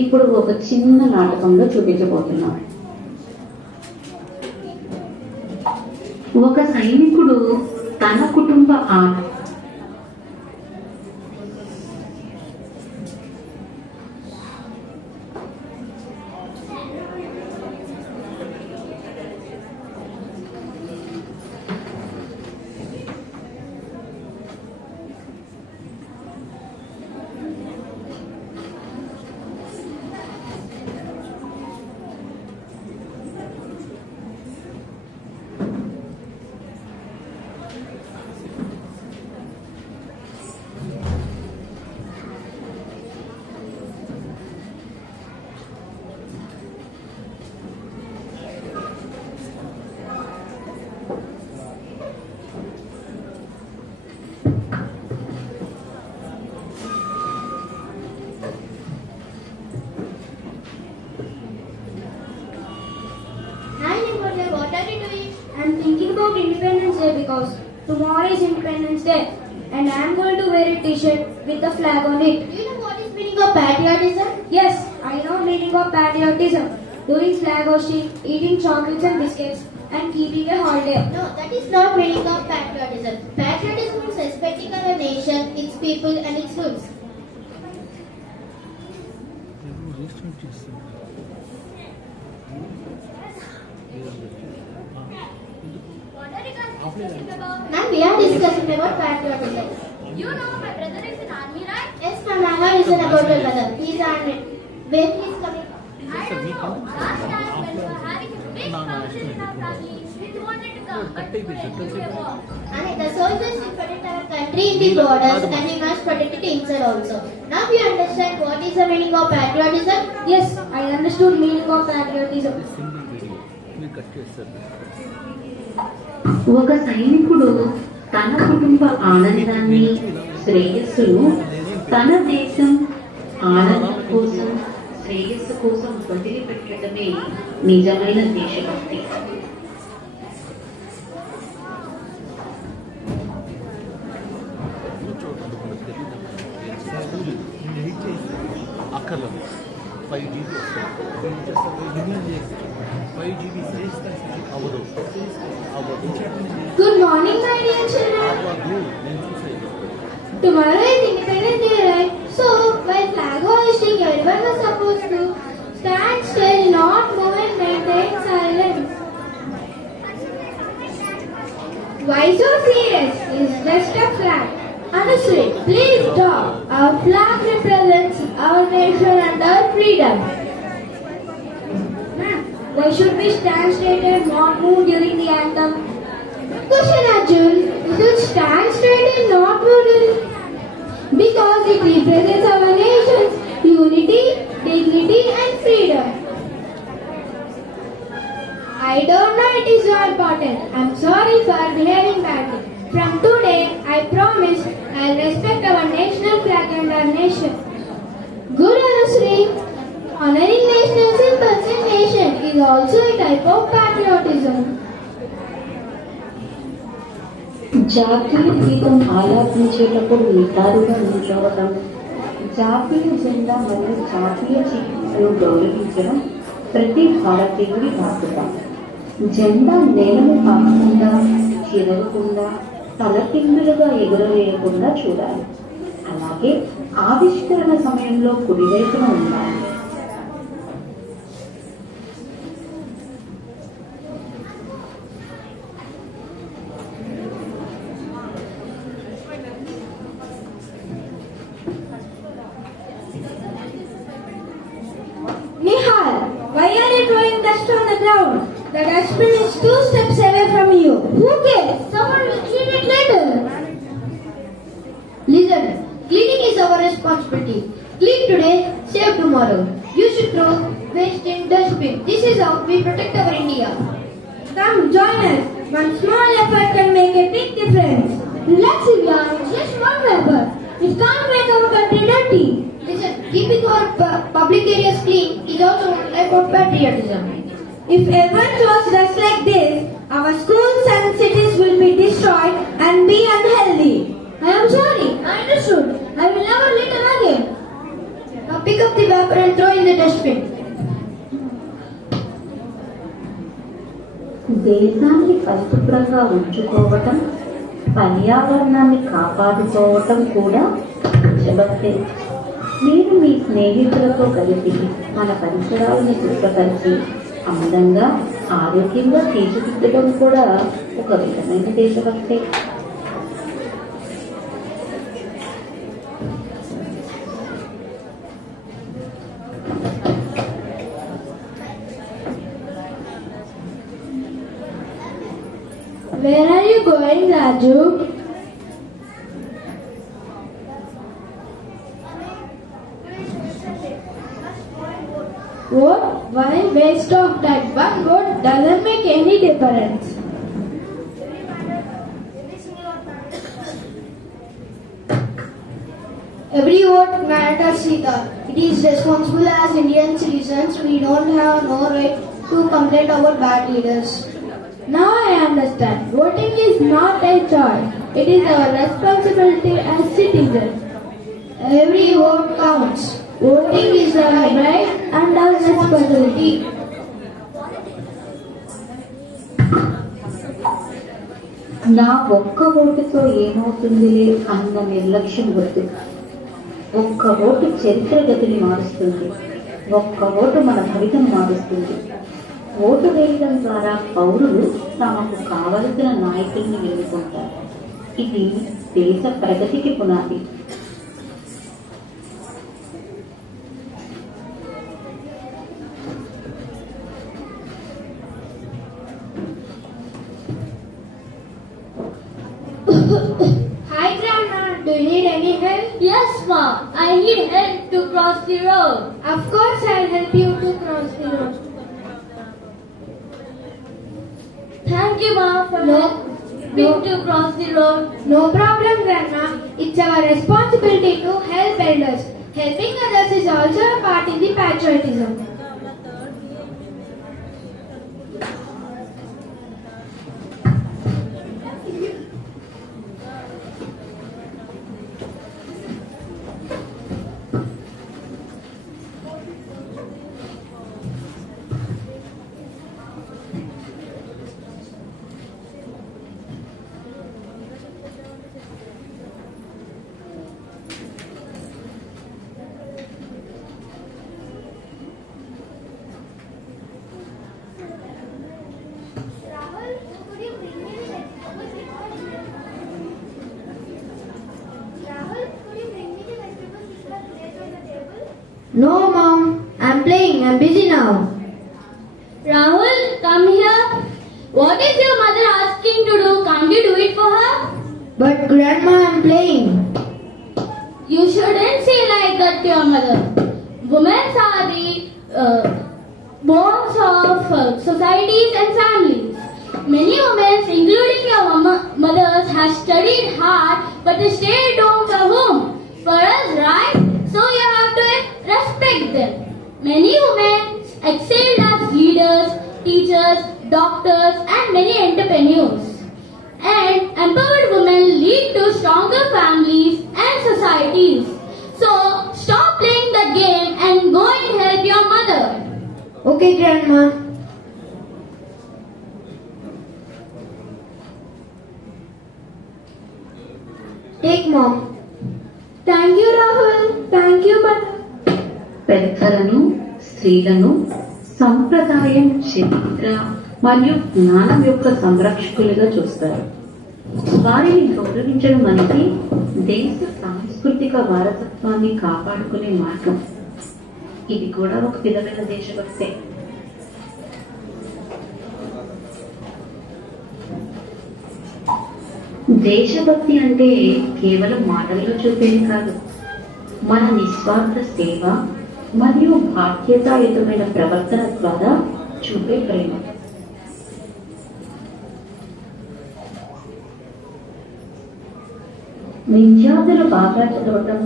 ఇప్పుడు ఒక చిన్న నాటకంలో చూపించబోతున్నాం. ఒక సైనికుడు తన కుటుంబ Independence Day because tomorrow is Independence Day and I am going to wear a t-shirt with the flag on it. Do you know what is meaning of patriotism? Yes, I know meaning of patriotism. Doing flag hosting, eating chocolates and biscuits and keeping a holiday. No, that is not meaning of patriotism. Patriotism is respecting our nation, its people and its roots. Ma'am, we are discussing about patriotism. You know my brother is in army, right? Yes, ma'am, I have listened about your brother. He is army. Where he is coming? I don't know. Last time when we were having a big function in our family, we wanted to come, but we went into a war. And the soldiers will protect our country in the borders and we must protect it inside also. Now we understand what is the meaning of patriotism? Yes, I understood meaning of patriotism. ఒక సైనికుడు తన కుటుంబ ఆనందాన్ని, శ్రేయస్సును తన దేశం ఆనందం కోసం, శ్రేయస్సు కోసం వదిలిపెట్టడమే నిజమైన దేశభక్తి. Good morning, my dear children. Tomorrow is Independence Day, right? So, while flag hoisting, everyone was supposed to stand still, not move and maintain silence. Why so serious? It's just a flag. Honestly, please stop. Our flag represents our nation and our freedom. Ma'am, why should we stand straight and not move during the anthem? Question Arjun, we should stand straight and not move because it represents our nation's unity, dignity and freedom. I don't know it is so important. I'm sorry for behaving badly. From today, I promise I'll respect our national flag and our nation. Good Anusri, honoring national symbols in nation is also a type of patriotism. జాతీయ గీతం ఆలాపించేటప్పుడు నిటారుగా నిల్చోవడం, జాతీయ జెండా మరియు జాతీయ చిహ్నాలను గౌరవించడం ప్రతి భారతీయుడి బాధ్యత. జెండా నేలను తాకకుండా, చిరగకుండా, తలకిందులుగా ఎగురవేయకుండా చూడాలి. అలాగే ఆవిష్కరణ సమయంలో కుడివైపున ఉండాలి. Nihal, why are you throwing dust on the ground? The dustbin is 2 steps away from you. Who cares? Someone will clean it later. Listen, cleaning is our responsibility. Clean today, save tomorrow. You should throw waste in dustbin. This is how we protect our India. Come join us. One small effort can make a big difference. Relax, Divya. It's just one effort. It can't make our country dirty. Listen, keeping our public areas clean is also one type of patriotism. If everyone was just like this, our schools and cities will be destroyed and be unhealthy. I am sorry. I understood. I will never litter again. Now pick up the paper and throw in the dustbin. దేశాన్ని పరిశుభ్రంగా ఉంచుకోవటం, పర్యావరణాన్ని కాపాడుకోవటం కూడా దేశభక్తే. మీరు మీ స్నేహితులతో కలిసి మన పరిసరాలను శుభ్రపరిచి అందంగా ఆరోగ్యంగా తీర్చిదిద్దడం కూడా ఒక విధమైన దేశభక్తే. Where are you going, Raju? What? Why waste of that? One vote doesn't make any difference. Every vote matters, Sita. It is responsible as Indian citizens. We don't have no right to complain about bad leaders. Now I understand. Voting is not a choice. It is our responsibility as citizens. Every vote counts. Voting is our right and our responsibility. నా ఒక్క ఓటుతో ఏమవుతుందిలే అన్న నిర్లక్ష్యం వద్దు. ఒక్క vote చరిత్ర గతిని మారుస్తుంది. ఒక్క ఓటు మన భవితను మారుస్తుంది. ఓటు వేయడం ద్వారా పౌరులు తమకు కావలసిన నాయకుల్ని ఎన్నుకుంటారు. ఇది దేశ ప్రగతికి పునాది. Hi Grandma, do you need any help? Yes, Ma. I need help to cross the road. Of course I'll help you to cross the road. Thank you, Ma, for No. helping to cross the road. No problem, Grandma. It's our responsibility to help elders. Helping others is also a part in the patriotism. No, Mom. I'm playing. I'm busy now. Rahul, come here. What is your mother asking to do? Can't you do it for her? But Grandma, I'm playing. You shouldn't say like that to your mother. Women are the bones of societies and families. Many women, including your mothers, have studied hard but they stayed home for whom? For us, right? So you have to respect them. Many women excelled as leaders, teachers, doctors and many entrepreneurs. And empowered women lead to stronger families and societies. So stop playing the game and go and help your mother. Okay, Grandma. Take, Mom. Thank you, Rahul. Thank you, Mother. పెద్దలను, స్త్రీలను సంప్రదాయం, చరిత్ర మరియు జ్ఞానం యొక్క సంరక్షకులుగా చూస్తారు. వారిని గౌరవించడం అనేది దేశ సాంస్కృతిక వారసత్వాన్ని కాపాడుకునే మార్గం. ఇది కూడా ఒక విధమైన దేశభక్తే. దేశభక్తి అంటే కేవలం మాటల్లో చూపేది కాదు, మన నిస్వార్థ సేవ మరియు బాధ్యతాయుతమైన ప్రవర్తన ద్వారా చూపే ప్రేమ. విద్యార్థులు బాగా చదవటం,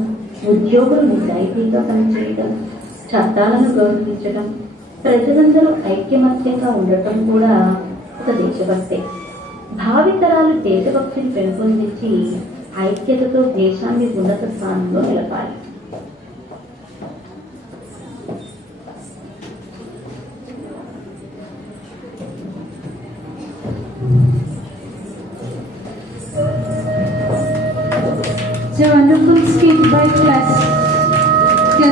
ఉద్యోగులు నిజాయితీగా పనిచేయడం, చట్టాలను గౌరవించడం, ప్రజలందరూ ఐక్యమత్యంగా ఉండటం కూడా ఒక దేశభక్తే. భావితరాలు దేశభక్తిని పెంపొందించి ఐక్యతతో దేశాన్ని ఉన్నత స్థానంలో నిలపాలి. It's a wonderful skit by class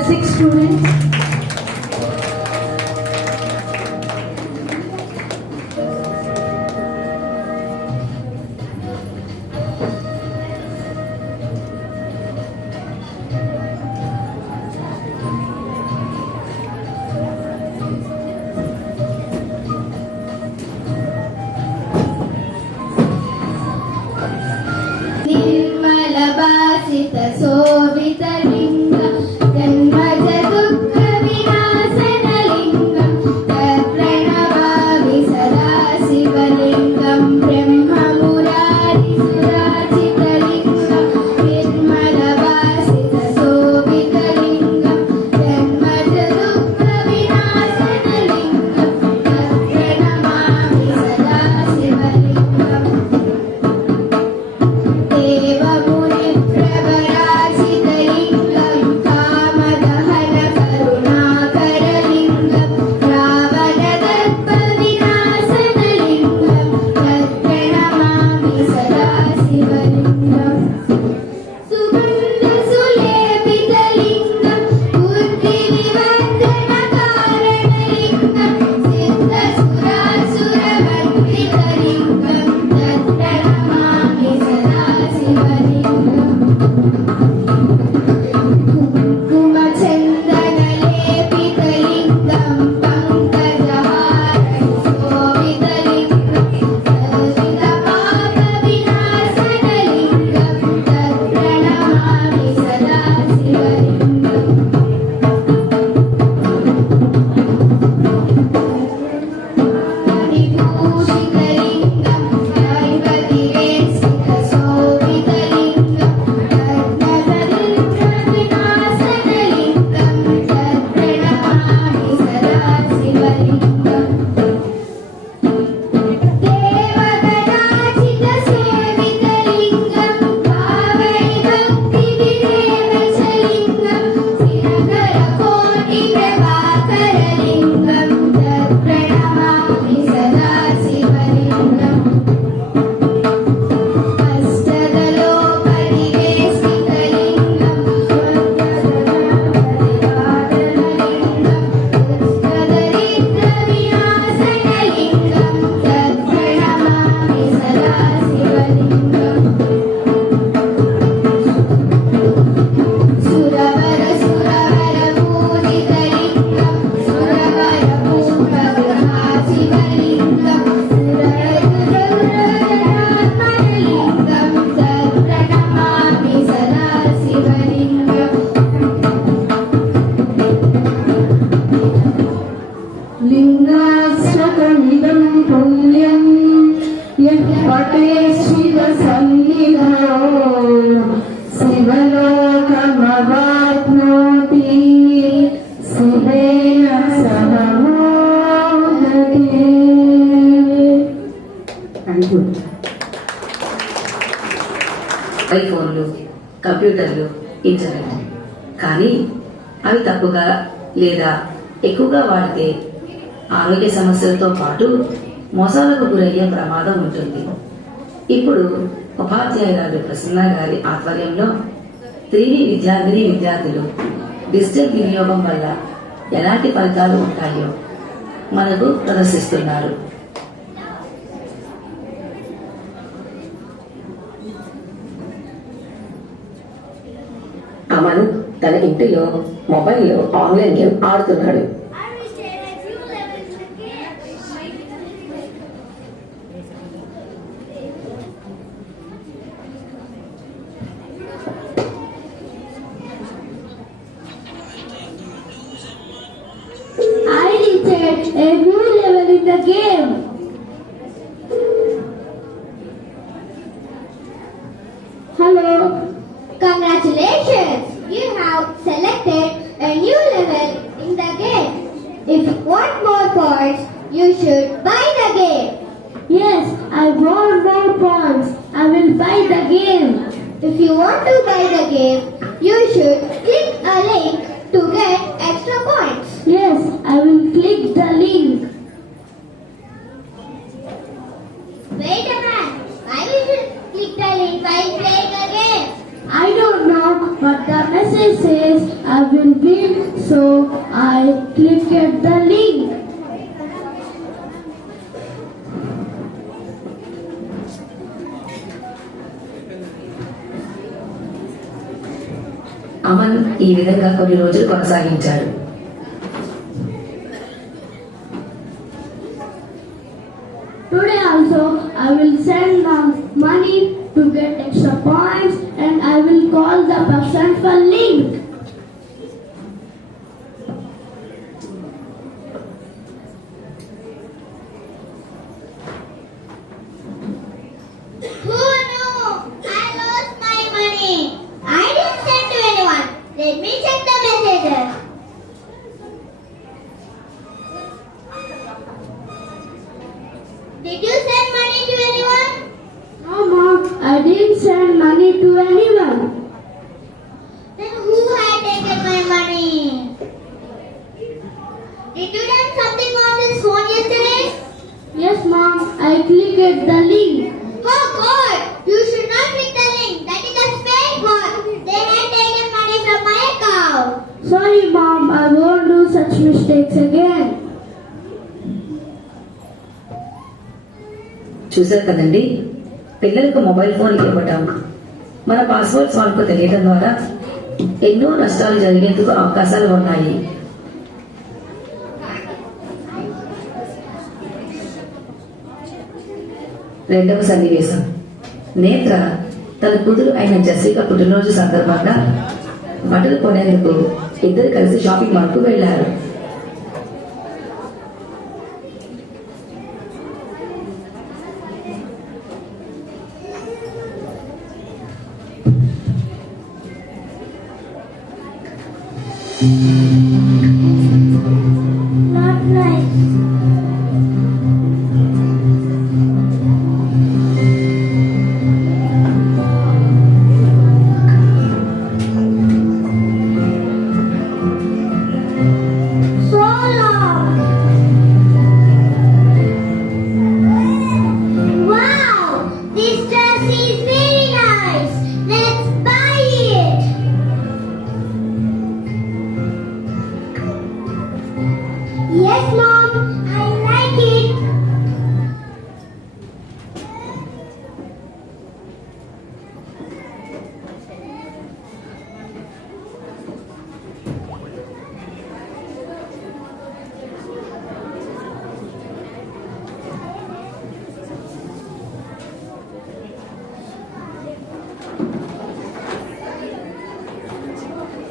6 students. Nirmala భాసిత శోభితలింగ జన్మజ దుఃఖ వినాశన లింగం ప్రణమామి సదా శివలింగం బ్రహ్మ మురారి సురాజితలింగం నిర్మల భాసిత శోభితలింగం జన్మజ దుఃఖ వినాశన లింగం ప్రణమామి సదా శివలింగం దేవముని ప్రవరాజితలింగం కామదహన కరుణాకరలింగం రావణ దర్ప వినాశనలింగం ప్రణమామి సదా శివలింగం సుగంధ సులేపితలింగం బుద్ధి వివర్ధన కారణలింగం సిద్ధ సురాసుర వందితలింగం ప్రణమామి సదా శివలింగం కుంకుమ చందన లేపితలింగం పంకజహారణి శోభితలింగం సర్విత పాప వినాశనలింగం ప్రణమామి సదా శివలింగం విభూషితలింగం దైవతిరేసిత శోభితలింగం రత్నదరిద్ర వినాశనలింగం ప్రణమామి సదా శివలింగం దేవగణాచిత సేవితలింగం భావై భక్తి విదేవచలింగం శ్రీనగర కోటి ప్రభాకరలింగం ప్రణమామి సదా శివలింగం అష్టదలోపరివేష్టితలింగం స్వర్గదనాపరివాదనలింగం దుష్టదరిద్ర వినాశనలింగం ప్రణమామి సదా శివలింగం సురవర సురవర పూజితలింగం సురవర పూర్వగృహాచితలింగం సురరురరురరాత్మలింగం ప్రణమామి సదా శివలింగం లింగాశ్రకమిదం పుణ్యం యః పటే శివ సన్నిధో శివలోకమవాప్నోతి శివేన సహ మోదతే. మొబైల్ ఫోన్లు, కంప్యూటర్లు, ఇంటర్నెట్. కానీ అవి తప్పుగా లేదా ఎక్కువగా వాడితే ఆరోగ్య సమస్యలతో పాటు మోసాలకు గురయ్యే ప్రమాదం ఉంటుంది. ఇప్పుడు ఉపాధ్యాయురాలు ప్రసన్న గారి ఆధ్వర్యంలో 3D విద్యార్థులు డిజిటల్ వినియోగం వల్ల ఎలాంటి ఫలితాలు ఉంటాయో మనకు ప్రదర్శిస్తున్నారు. అమన్ తన ఇంటిలో మొబైల్లో ఆన్లైన్ గేమ్ ఆడుతున్నాడు. I reached a new level in the game. Hello. Congratulations! You have selected a new level in the game. If you want more points, you should buy the game. Yes, I want more points. I will buy the game. If you want to buy the game, you should click a link to get extra points. Yes, I will click the link. Wait a minute. Why will you click the link while playing a game? I don't I click at the link. Aman ఈ విధంగా కొన్ని రోజులు కొనసాగించాడు. Today also I will send money to get extra points and I will call the person for link. Oh no! I lost my money. I didn't send to anyone. Let me check the messages. Did you send money to anyone? No, Mom, I didn't send money to anyone. Then who had taken my money? Did you done something on this phone yesterday? Yes, Mom, I click at the link. Oh God! You should not click the link. That is a fake one. They had taken money from my account. Sorry, Mom, I won't do such mistakes again. చూశారు కదండి, పిల్లలకు mobile phone ఇవ్వటం, మన passwords వాళ్ళకు తెలియటం ద్వారా ఎన్నో నష్టాలు జరిగేందుకు అవకాశాలు ఉన్నాయి. రెండవ సన్నివేశం. నేత్ర తన కూతురు అయిన జస్విక పుట్టినరోజు సందర్భంగా బట్టలు కొనేందుకు ఇద్దరు కలిసి షాపింగ్ మాల్కు వెళ్లారు. Not nice. So long. Wow, this dress is very nice. Let's buy it. Yes, Mom, I like it.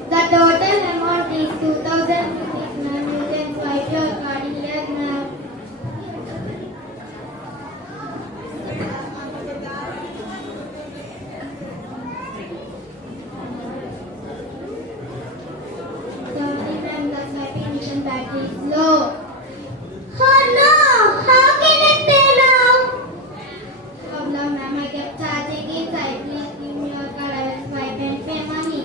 The total amount is 2,000 rupees, ma'am. You can swipe your card here now. Sorry, ma'am, the swiping machine battery is low. Oh no! How can it pay now? Problem, ma'am. I kept charging it. Please give me your card. I will swipe and pay money.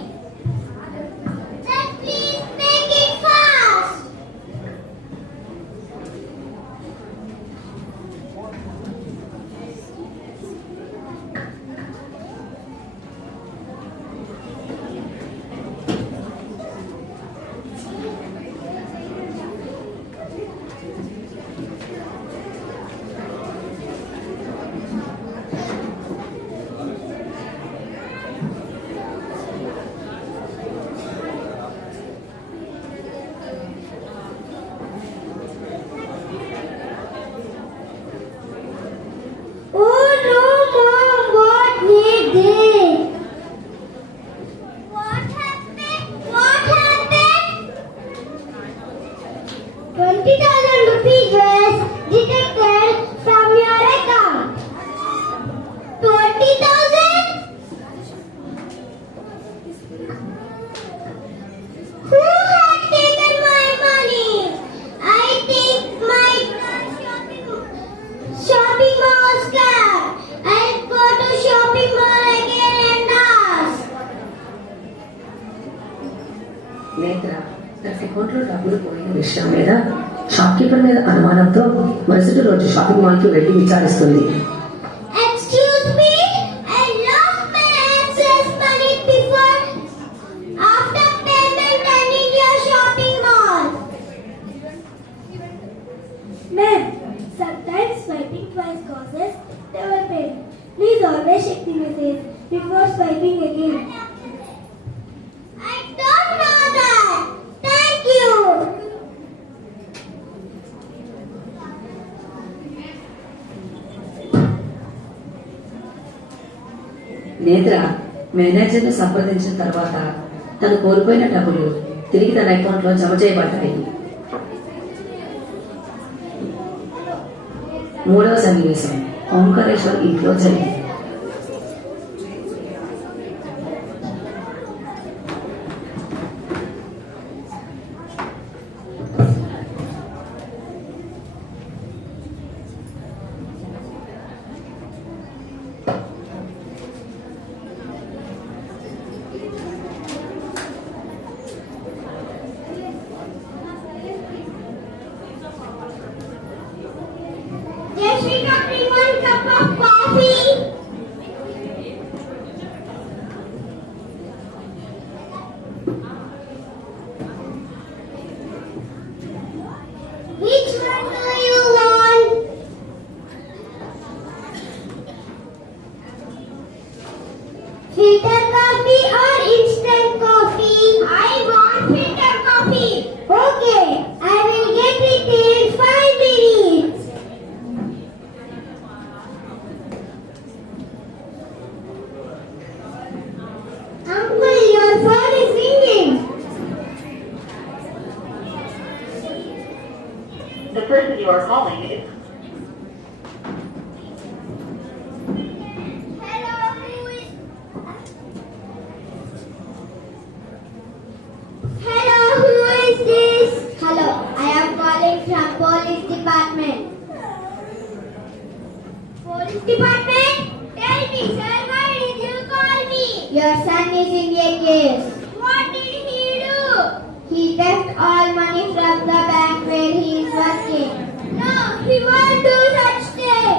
Then please make it fast. Oh no, Mom, what we did? What happened? What happened? 20,000 rupees was deducted from your account. 20,000? Who had taken my money? I think my shopping mall scam. I'll go to shopping mall again and ask. నేత్ర తన అకౌంట్లో డబ్బులు పోయిన విషయం మీద shop keeper మీద అనుమానంతో మరుసటి రోజు షాపింగ్ మాల్ కి వెళ్లి విచారిస్తుంది. Excuse me, I lost my access money before, after payment and in your shopping mall. నేత్ర మేనేజర్ని సంప్రదించిన తర్వాత తను కోల్పోయిన డబ్బులు తిరిగి తన అకౌంట్లో జమ చేయబడ్డాయి. 3వ సన్నివేశం ఓంకారేశ్వర్ ఇంట్లో జరిగింది. Jessica, bring 1 cup of coffee. Which one do you want? Filter coffee or instant coffee? I want filter coffee. Okay, I will get it in 5 minutes. Uncle, your phone is ringing. The person you are calling is Hello, who is... Hello, who is this? Hello, I am calling from police department. Police department? Tell me, sir, why did you call me? Your son is in a case. What did he do? He theft all money from the bank where he is working. No, he won't do such thing.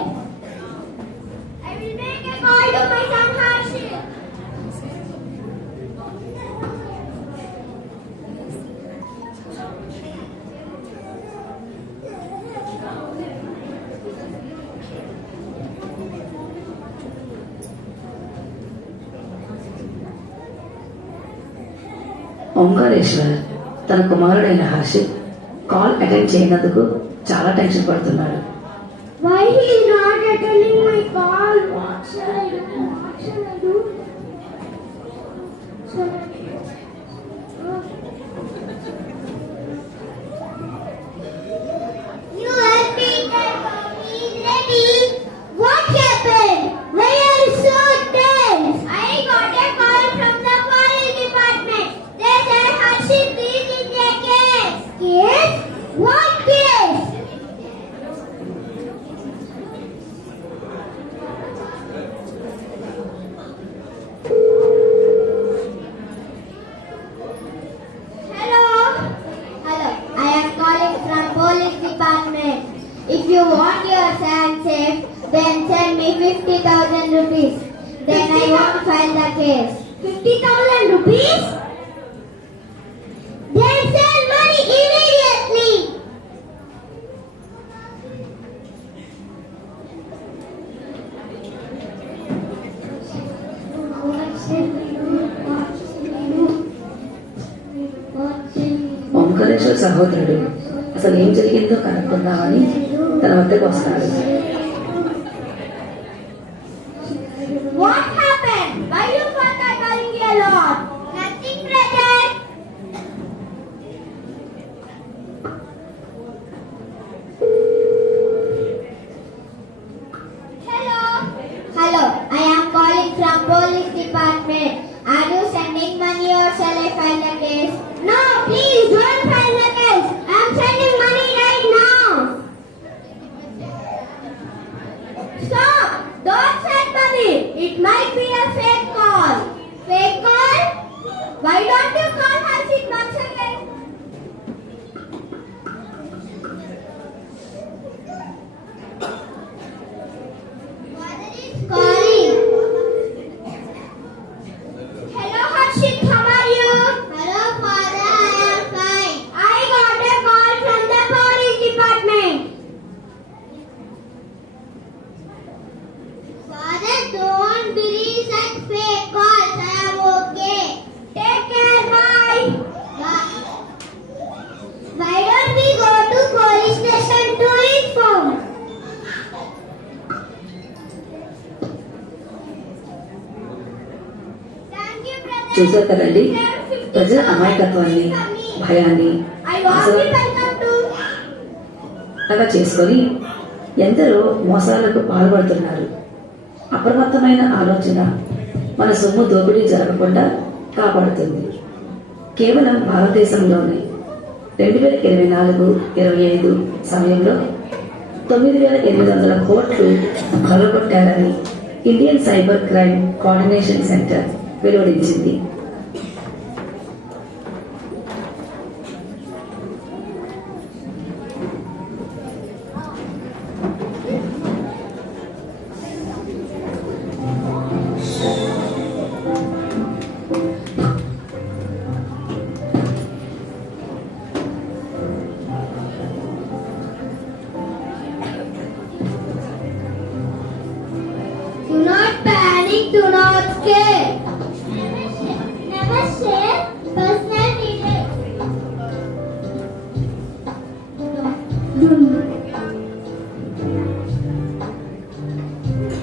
I will make a call to my son Harshit. Omkareshwar తన కుమారుడైన Harshit call attend చేయనందుకు చాలా tension పడుతున్నాడు. Why he is not attending my call? What shall I do? What shall I do? Shall I... You help me, he's ready. What happened? Why are you so tense? I got a call from the police department. They said Harshit is in a case. Case? What case? Hello. Hello. I am calling from police department. If you want your son safe, then send me 50,000 rupees. Then I won't file the case. 50,000 rupees? Then send money immediately. Omkareshwar సహోదరుడు అసలు ఏం జరిగిందో కనుక్కుందామని తన వద్దకు వస్తాడు. What happened? Why you both are calling me a lot? Nothing, brother. Hello. Hello. I am calling from police department. Are you sending money or shall I file the case? No, please don't file the case. I am sending money right now. చూసారు కదండి, ప్రజల అమాయకత్వాన్ని, భయాన్ని అలా చేసుకొని ఎందరో మోసాలకు పాల్పడుతున్నారు. అప్రమత్తమైన ఆలోచన మన సొమ్ము దోపిడీ జరగకుండా కాపాడుతుంది. కేవలం భారతదేశంలోనే 2024-25 సమయంలో 9,800 కోట్లు కొల్లగొట్టారని Indian cyber crime coordination centre వెలువడించింది. Do not panic, do not scare. Never share personal details.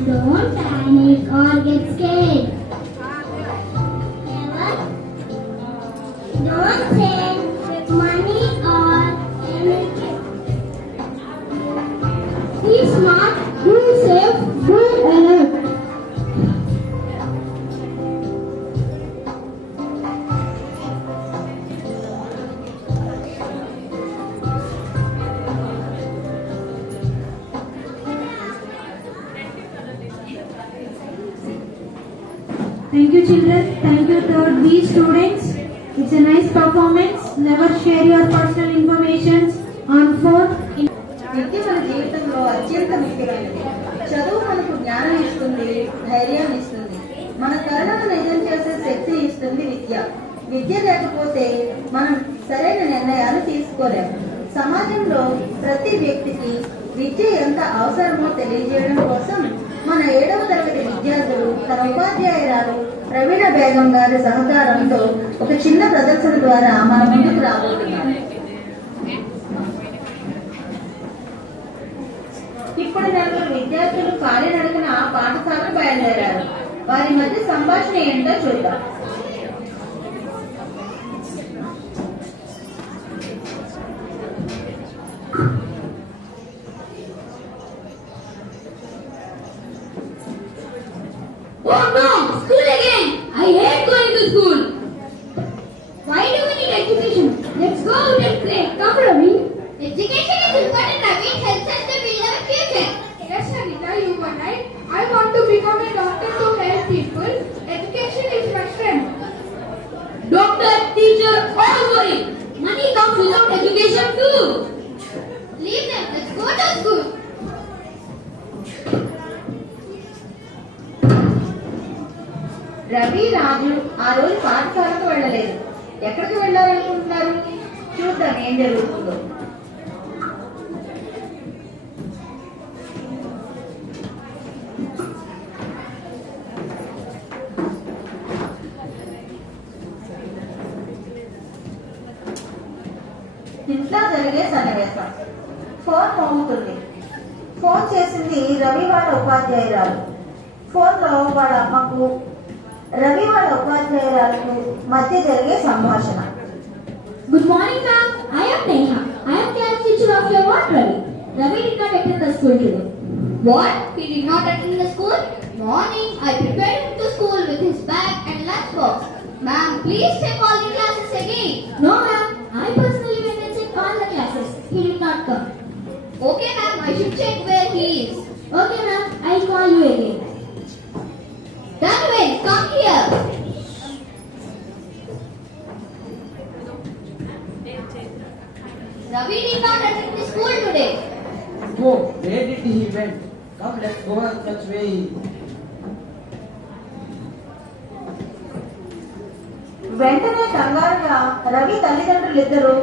Don't panic or get scared. Never. Don't send money or anything. Be smart, be safe, be alert. Thank you, children. Thank you to these students. It's a nice performance. Never share your personal information on phone. విద్య మన జీవితంలో అత్యంత ముఖ్యమైనది. చదువు మనకు జ్ఞానం ఇస్తుంది, ధైర్యం ఇస్తుంది, మన కళలను నిజం చేసే శక్తి ఇస్తుంది విద్య. విద్య లేకపోతే మనం సరైన నిర్ణయాలు తీసుకోలేము. సమాజంలో ప్రతి వ్యక్తికి విద్య ఎంత అవసరమో తెలియజేయడం కోసం మన 7వ తరగతి విద్యార్థులు తన ఉపాధ్యాయురాలు ప్రవీణ బేగం గారి సహకారంతో ఒక చిన్న ప్రదర్శన ద్వారా మన ముందుకు రాబోతున్నారు. ఇప్పుడు 4 విద్యార్థులు కాలినడకన పాఠశాలకు బయలుదేరారు. వారి మధ్య సంభాషణ ఏంటో చూద్దాం. Oh no! School again! I hate going to school. Why do we need education? Let's go out and play. Come, Ravi. Education is important, Ravi. It helps us to build our future. Yes, Anita, you were right. I want to become a doctor to help people. Education is my strength. Doctor, teacher, all worry. Money comes without education too. Leave them. Let's go to school. Ravi, రాజు ఆ రోజు పాఠశాలకు వెళ్ళలేదు. ఎక్కడికి వెళ్ళాలనుకుంటున్నారు? చూద్దాం ఏం జరుగుతుందో. ఇంట్లో జరిగే సన్నివేశం. ఫోన్ మోగుతుంది. ఫోన్ చేసింది రవి వాళ్ళ ఉపాధ్యాయురాలు. ఫోన్ లో వాళ్ళ అమ్మకు, రవి వాళ్ళ ఉపాధ్యాయురాలకు మధ్య జరిగే సంభాషణ. Good morning, ma'am. I am Neha. I am class teacher of your what, Ravi? Ravi did not attend the school today. What? He did not attend the school? Morning, I prepared him to school with his bag and lunchbox. Ma'am, please check all the classes again. No, ma'am. I personally went and checked all the classes. He did not come. Okay, ma'am, I should check where he is. Okay, ma'am. I'll call you again. Dhanvin, come here. Ravi did not attend the school today. Oh, where did he went? Come, let's go and search where he. వెంటనే కంగారుగా రవి తల్లిదండ్రులిద్దరూ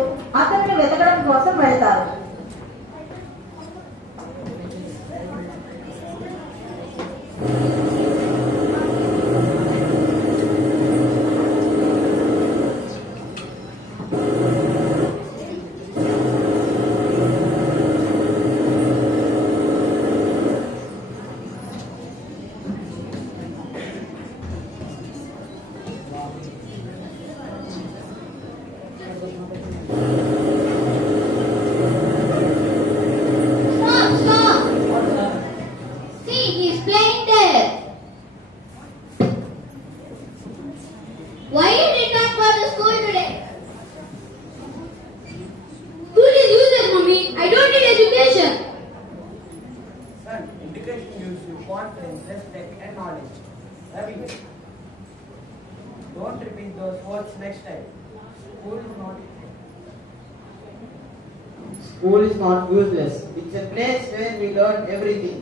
అతన్ని వెతకడం కోసం వెళ్తారు. next time. School is not useless. It's a place where we learn everything.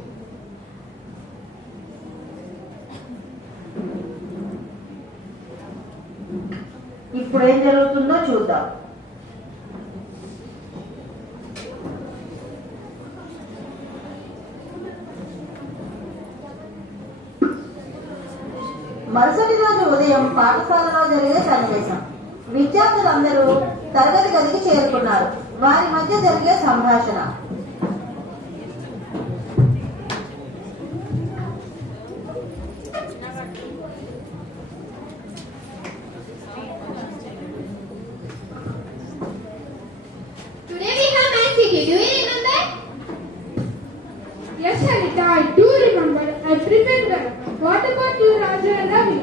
ఇప్పుడు ఏం జరుగుతుందో చూద్దాం. మరుసటి రోజు ఉదయం పాఠశాలలో జరిగే సన్నివేశం. విద్యార్థులందరూ తరగతి గదికి చేరుకున్నారు. వారి మధ్య జరిగే సంభాషణ. Today we have Maths CK. Do you remember? Yes, Anita, I do remember. I prepared well. What about you, Raja and Ravi?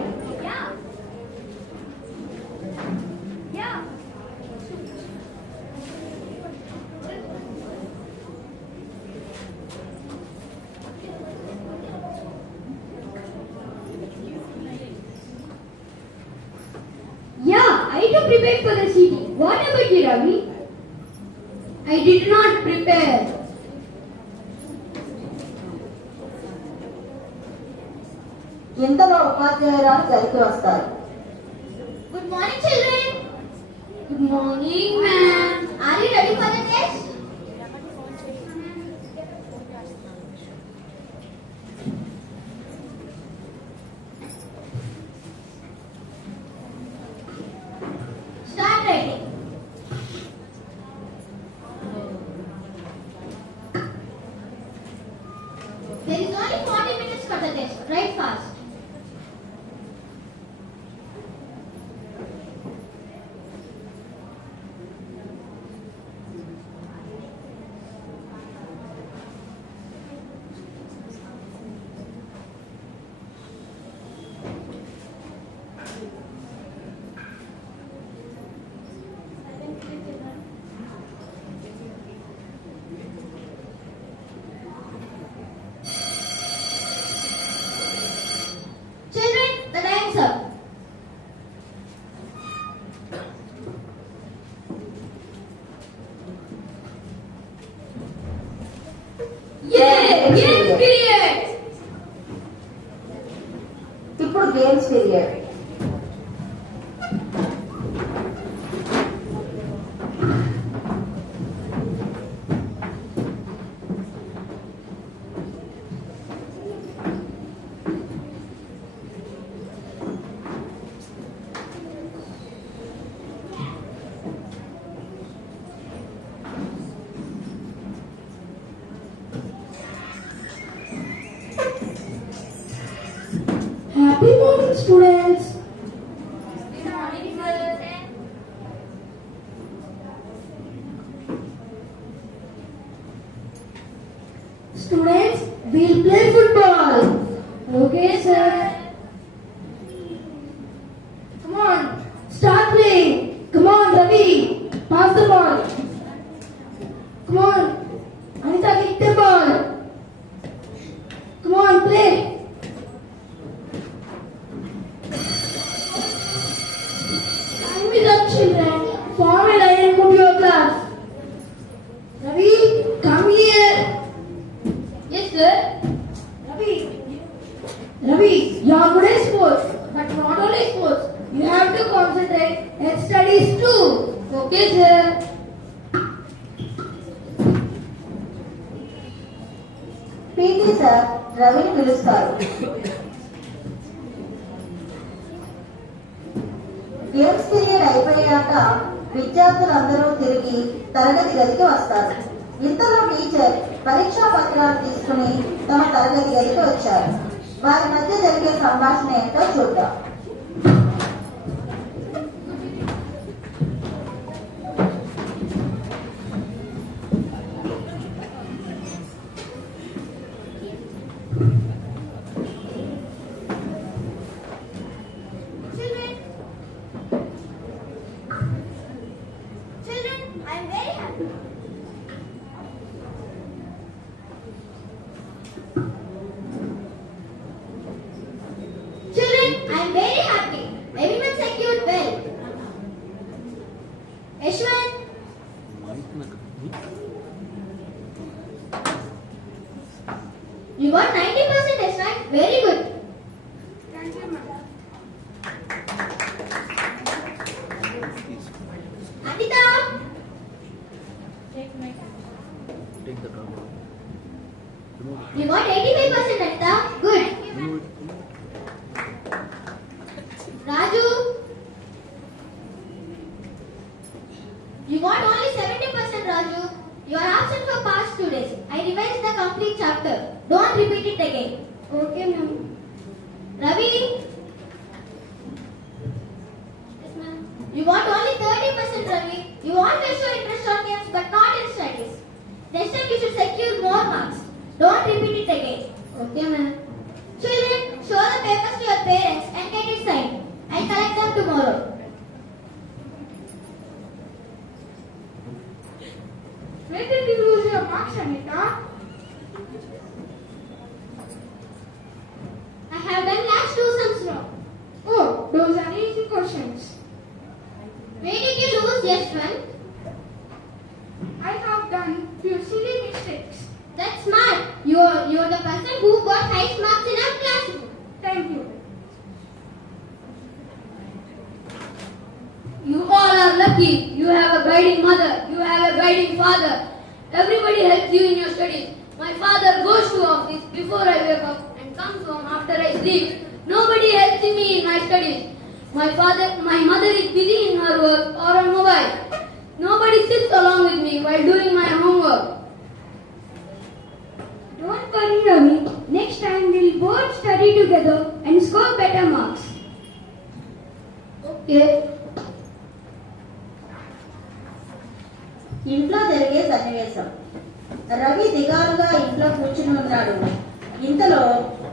Yeah, I too prepared for the CT. What about you, Ravi? I did not prepare. ఇంతలో ఉపాధ్యాయురాలు గదికి వస్తారు. Good morning, children. Good morning, ma'am. Are you ready for the test? Start writing. There is only 40 minutes for the test. Write fast. Children, the time's up. Games period. ఇప్పుడు games period. Happy morning, students. Good morning, sir. Students, we'll play football. Okay, sir. Come on, start playing. Come on, Ravi, pass the ball. Come on, Anita, kick the ball. Come on, play. Time is up, children. Form a line and move your class. Ravi, come here. Yes, sir. Ravi, you are good at sports, but not only sports. You have to concentrate and studies too. Okay, sir. PT sir రవిని పిలుస్తారు. Games period అయిపోయాక విద్యార్థులందరూ తిరిగి తరగతి గదికి వస్తారు. ఇంతలో teacher పరీక్షా పత్రాలు తీసుకుని తమ తరగతి గదికి వచ్చారు. వారి మధ్య జరిగే సంభాషణ ఏంటో చూద్దాం. Children, I am very happy. Children, I am very You got 90% yes, right? Very good. Thank you, ma'am. Anita. Take the dog. You got 85%, Anita. Good. Raju. You got only 70%, Raju. You are absent for past 2 days. I revised the complete chapter. Don't repeat it again. Okay, ma'am. Ravi. Yes, ma'am. You got only 30%, Ravi. You always show interest on games but not in studies. Next time you should secure more marks. Don't repeat it again. Okay, ma'am. Children, show the papers to your parents and get it signed. I'll collect them tomorrow. Where did you lose your marks, Anita? I have done last 2 sums wrong. Oh, those are easy questions. Where did you lose, Yashwant? I have done few silly mistakes. That's smart. You're the person who got highest marks in our classroom. Thank you. You all are lucky. You have a guiding mother. You have a guiding father. Everybody helps you in your studies. My father goes to office before I wake up and comes home after I sleep. Nobody helps me in my studies. My mother is busy in her work or on mobile. Nobody sits along with me while doing my homework. Don't worry, Ravi. Next time we'll both study together and score better marks. Okay. ఇంట్లో జరిగే సన్నివేశం. రవి దిగాలుగా ఇంట్లో కూర్చుని ఉన్నాడు. ఇంతలో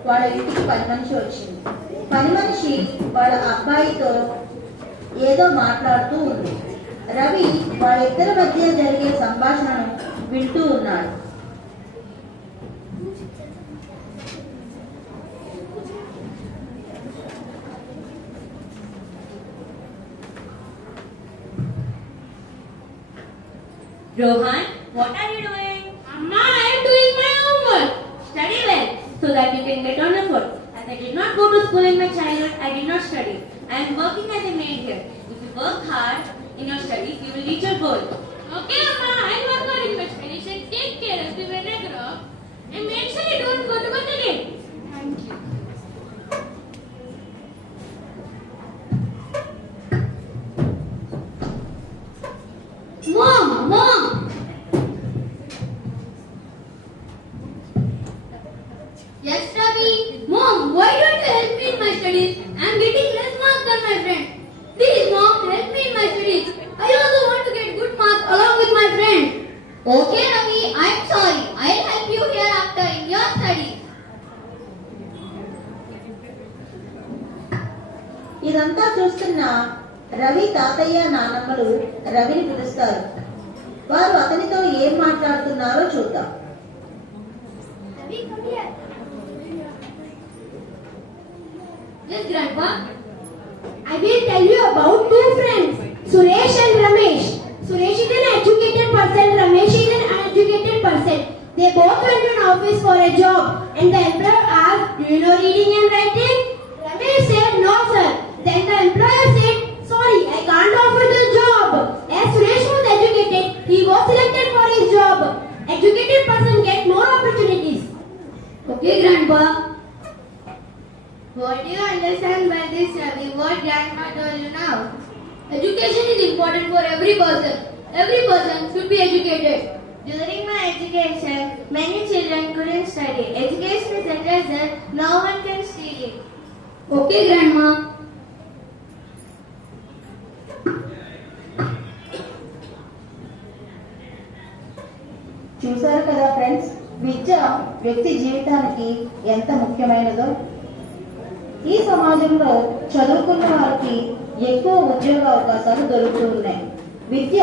వాళ్ళ ఇంటికి పని మనిషి వచ్చింది. పని మనిషి వాళ్ళ అబ్బాయితో ఏదో మాట్లాడుతూ ఉంది. రవి వాళ్ళిద్దరి మధ్య జరిగే సంభాషణను వింటూ ఉన్నాడు. Rohan, what are you doing? Amma, I am doing my homework. Study well, so that you can get on your foot. As I did not go to school in my childhood, I did not study. I am working as a maid here. If you work hard in your studies, you will reach your goal. Okay, Amma, I'll work hard in my studies and take care of you when I grow up. And make sure you don't go to bed again. Thank you. Mom! Yes, Ravi. Mom, why don't you help me in my studies? I'm getting less marks than my friend. Please, Mom, help me in my studies. I also want to get good marks along with my friend. Okay, Ravi. I'm sorry. I'll help you hereafter in your studies. ఇదంతా చూస్తున్న రవి తాతయ్య నానమ్మలు రవిని పిలుస్తారు. వారు అతనితో ఏం మాట్లాడుతున్నారో చూద్దాం. Ravi, come here. Yes, Grandpa. I will tell you about 2 friends, Suresh and Ramesh. Suresh is an educated person, Ramesh is an uneducated person. They both went to an office for a job and the employer asked, "Do you know reading and writing?" Ramesh said, "No, sir." Then the employer said, "Sorry, I can't offer the job." As Suresh was educated, he was selected for his job. Educated person get more opportunities. Okay, Grandpa. What do you understand by this, Ravi? What Grandma told you now? Education is important for every person. Every person should be educated. During my education, many children couldn't study. Education is a treasure, no one can steal it. Okay, Grandma. చూశారు కదా friends, విద్య వ్యక్తి జీవితానికి ఎంత ముఖ్యమైనదో. ఈ సమాజంలో చదువుకున్న వారికి ఎక్కువ ఉద్యోగ అవకాశాలు దొరుకుతూ ఉన్నాయి. విద్య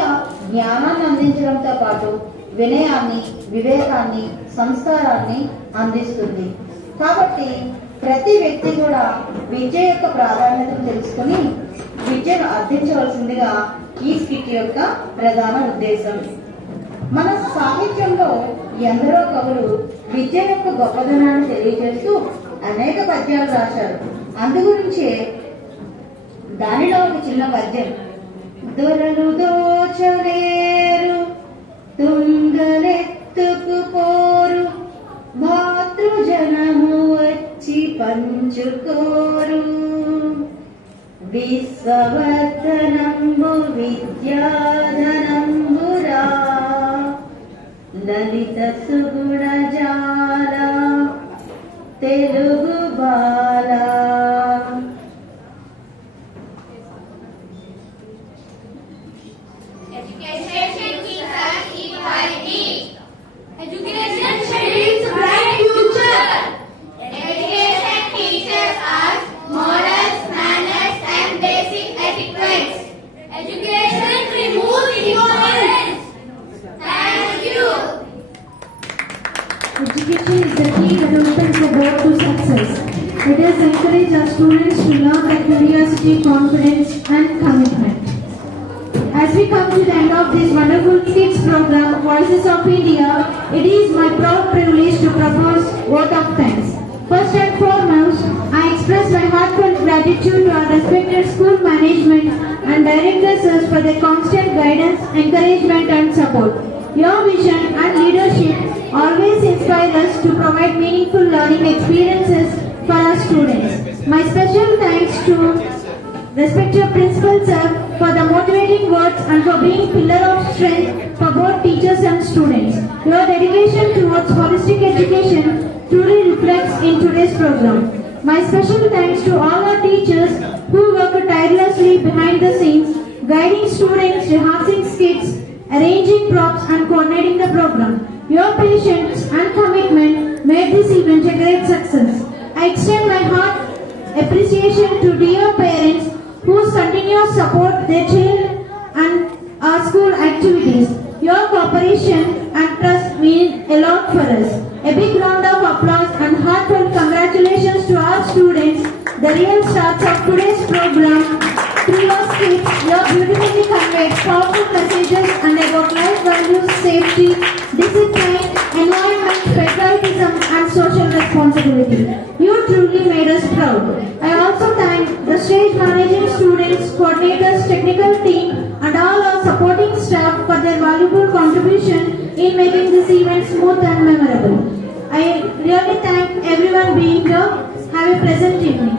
జ్ఞానాన్ని అందించడంతో పాటు వినయాన్ని, వివేకాన్ని, సంస్కారాన్ని అందిస్తుంది. కాబట్టి ప్రతి వ్యక్తి కూడా విద్య యొక్క ప్రాధాన్యతను తెలుసుకుని విద్యను అర్థించవలసిందిగా ఈ స్కిట్ యొక్క ప్రధాన ఉద్దేశం. సాహిత్యంలో ఎందరో కవులు విద్య యొక్క గొప్పదనాన్ని తెలియజేస్తూ అనేక పద్యాలు రాశారు. అందుగురించే దానిలో ఒక చిన్న పద్యం. దొరలు దోచలేరు తుంగలెత్తుకు పోరు, మాతృజనము వచ్చి పంచుకోరు, విశ్వవర్ధనంబు విద్యాధనంబురా, లలిత సుగుణజాల తెలుగు బాల. Education keeps us equality. Education shapes bright future. Education teaches us morals, manners, and basic etiquettes. Education removes ignorance. Thank you. Education is the key that opens the door to success. Let us encourage our students to learn with curiosity, confidence, and commitment. As we come to the end of this wonderful kids program, Voices of India, it is my proud privilege to propose vote of thanks. First and foremost, I express my heartfelt gratitude to our respected school management and directors for their constant guidance, encouragement and support. Your vision and leadership always inspire us to provide meaningful learning experiences for our students. My special thanks to respected principal sir for the motivating words and for being pillar of strength for both teachers and students. Your dedication towards holistic education truly reflects in today's program. My special thanks to all our teachers who work tirelessly behind the scenes, guiding students, rehearsing skits, arranging props and coordinating the program. Your patience and commitment made this event a great success. I extend my heart appreciation to dear parents whose continuous support their child and our school activities. Your cooperation and trust mean a lot for us. A big round of applause and heartfelt congratulations to our students, the real stars of today's program. Through your skits, you beautifully conveyed powerful messages and about life values, safety, discipline, environment, patriotism and social responsibility. You truly made us proud. I also thank the stage managing students, coordinators, technical team and all our supporting staff for their valuable contribution in making this event smooth and memorable. I really thank everyone being here. Have a pleasant evening.